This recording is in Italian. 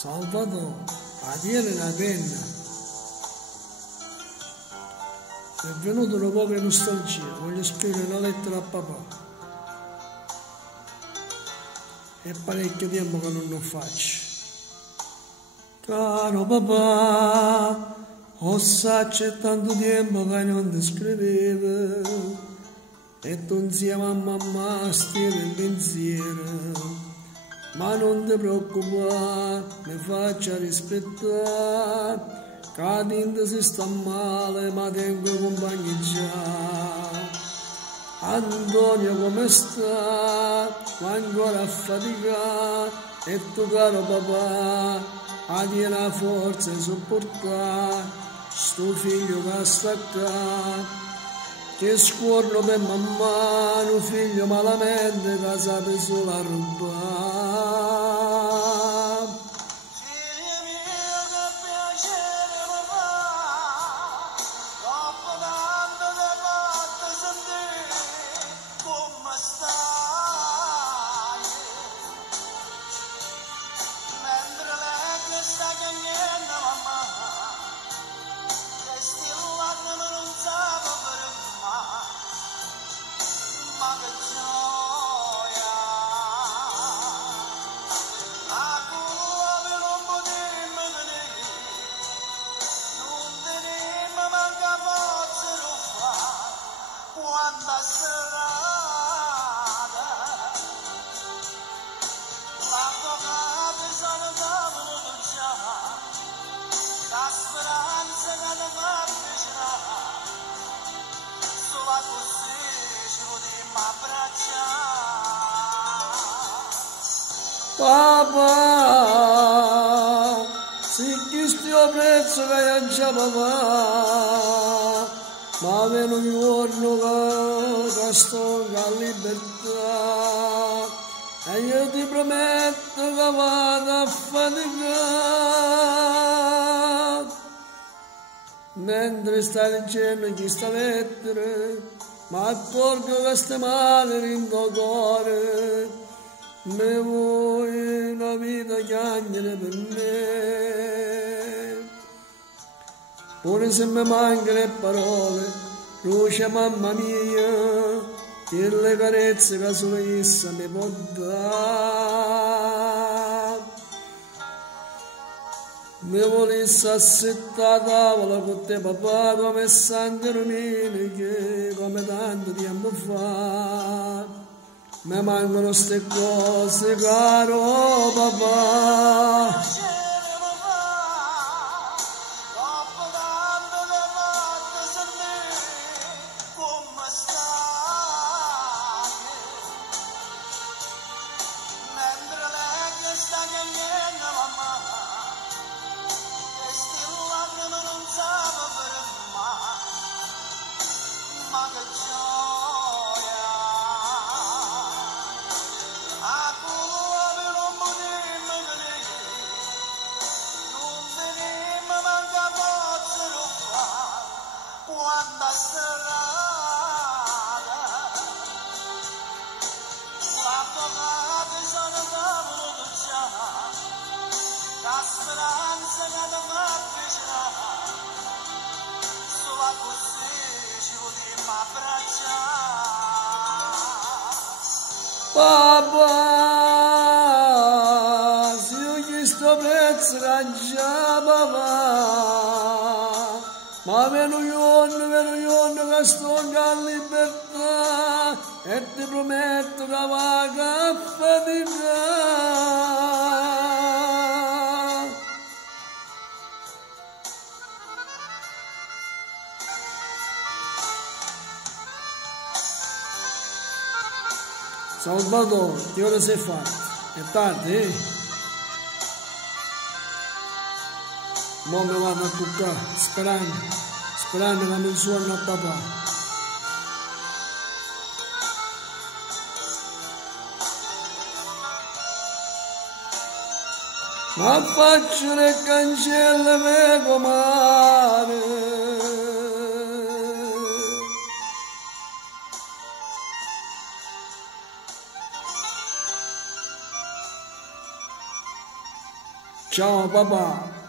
Salvatore, tiene una penna. È venuto un po' di nostalgia, voglio scrivere una lettera a papà. È parecchio tempo che non lo faccio. Caro papà, c'è tanto tempo che non ti scrivevo e tu insieme a mamma stiamo in pensiero. Ma non ti preoccupare, mi faccia rispettare, che tinta si sta male, ma tengo compagni già. Antonio come sta? Ma ancora a faticare, e tu caro papà, tieni la forza di sopportare, sto figlio che sta qua. Che scorno per mamma, un figlio malamente che sape solo a rubare. Figli miei, che piacere papà, troppo tanto ti fatto sentire come stai. Mentre leggo sta cagnetta mamma, questi lacrime non sapo per ma che gioia, a cuore non potremmo vedere, non vedremo manca forza lo fa, quanta serata, l'avvocato sono venuto già, la speranza che ti fa avvicinare, solo così. Papà, se questo prezzo che io già papà, ma viene un giorno che sto in libertà, e io ti prometto che vado a faticare. Mentre stai leggendo questa lettera, ma accorgo che ste male in tuo cuore, me vuoi una vita chiagnere per me. Pure se mi mancano le parole, luce mamma mia, che le carezze che solo essa mi può dare. Mi volessi assettare a tavola con te papà come Santa Domenica, come tanto tempo fa. Mi mancano ste cose, caro papà. Ma che gioia, a cuore non potremmo vedere, non vedremo manca forza lo fa, quanta serata, l'avvocato sono venuto già, la speranza che ti fa avvicinare, solo così. Papà, se io gli sto prezzo già papà, ma viene un giorno che sto in libertà e ti prometto che vado a faticare. Salvatore, che ora sei fatto? È tardi, eh? Mo mi vado a cuccare, sperando che mi suono a papà. Ma faccio le cancelle per comare. Ciao papà.